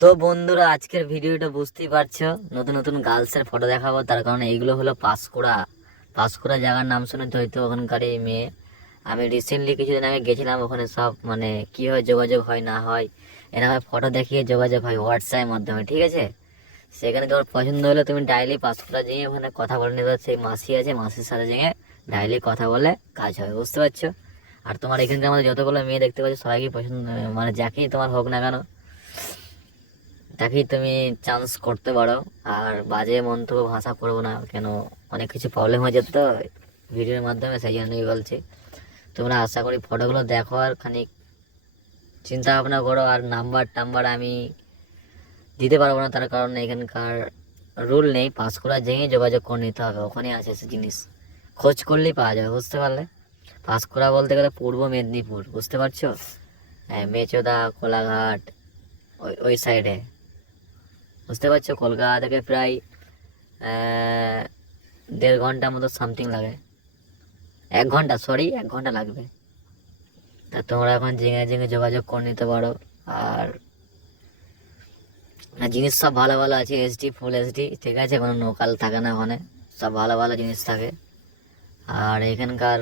তো বন্ধুরা, আজকের ভিডিওটা বুঝতেই পারছ, নতুন নতুন গার্লসের ফটো দেখাবো। তার কারণে এইগুলো হলো পাঁশকুড়া। পাঁশকুড়া জায়গার নাম শুনে হয়তো ওখানকার এই মেয়ে। আমি রিসেন্টলি কিছুদিন আগে গেছিলাম, ওখানে সব মানে কীভাবে যোগাযোগ হয়, না হয়, এরকম ফটো দেখিয়ে যোগাযোগ হয় হোয়াটসঅ্যাপের মাধ্যমে, ঠিক আছে? সেখানে তোমার পছন্দ হলে তুমি ডাইলি পাঁশকুড়া যেয়ে ওখানে কথা বলে নিতে সেই মাসি আছে, মাসির সাথে যেয়ে ডাইলি কথা বলে কাজ হয়, বুঝতে পারছ? আর তোমার এখানকার আমাদের যতগুলো মেয়ে দেখতে পাচ্ছ, সবাইকে পছন্দ মানে যাকেই তোমার হোক না কেন তাকেই তুমি চান্স করতে পারো। আর বাজে মন্তব্য ভাষা করব না, কেন? অনেক কিছু প্রবলেম হয়ে যেত ভিডিওর মাধ্যমে, সেই জন্যই বলছি। তোমরা আশা করি ফটোগুলো দেখো আর খানিক চিন্তা ভাবনা করো, আর নাম্বার টাম্বার আমি দিতে পারব না, তার কারণে এখানকার রুল নেই। পাস করা যেয়ে যোগাযোগ করে নিতে হবে ওখানে আছে সে জিনিস। খোঁজ করলেই পাওয়া যাবে, বুঝতে পারলে? পাস করা বলতে গেলে পূর্ব মেদিনীপুর, বুঝতে পারছ? হ্যাঁ মেচোদা, কোলাঘাট, ওই ওই সাইডে বুঝতে পারছ? কলকাতা থেকে প্রায় দেড় ঘণ্টা মতো সামথিং লাগে। এক ঘণ্টা সরি এক ঘণ্টা লাগবে। তা তোমরা এখন জেঙে জেঙে যোগাযোগ করে নিতে পারো। আর জিনিস সব ভালো ভালো আছে এসডি ফুল এসডি ঠিক আছে? কোনো লোকাল থাকে না ওখানে। সব ভালো ভালো জিনিস থাকে। আর এখানকার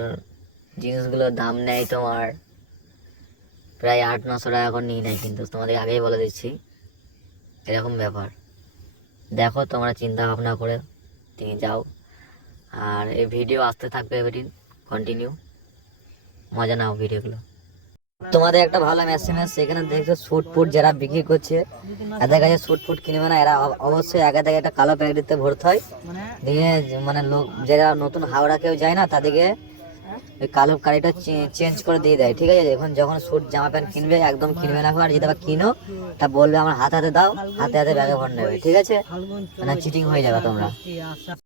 জিনিসগুলোর দাম নেয় তোমার, প্রায় আট নশো টাকা করে নিয়ে নেয় কিন্তু। তোমাদের আগেই বলে দিচ্ছি। এরকম ব্যাপার। দেখো তোমরা চিন্তা ভাবনা করে তুমি যাও। আর এই ভিডিও আসতে থাকবে এভরিদিন কন্টিনিউ মজা নাও ভিডিওগুলো তোমাদের একটা ভালো মেশিন সেখানে দেখছ স্যুট ফুট যারা বিক্রি করছে এদের কাছে স্যুট ফুট কিনবে না এরা অবশ্যই আগে থেকে একটা কালো প্যাকেটে ভরতে হয়। দিয়ে মানে লোক যারা নতুন হাওড়া কেউ যায় না তাদেরকে কালো কালিটা চেঞ্জ করে দিয়ে দেয়, ঠিক আছে? এখন যখন স্যুট জামা প্যান্ট কিনবে, একদম কিনবে না আর যদি আবার কিনো, তা বলবে আমার হাতে হাতে দাও, হাতে হাতে ব্যাগে ভর নেবে, ঠিক আছে? মানে চিটিং হয়ে যাবে তোমরা।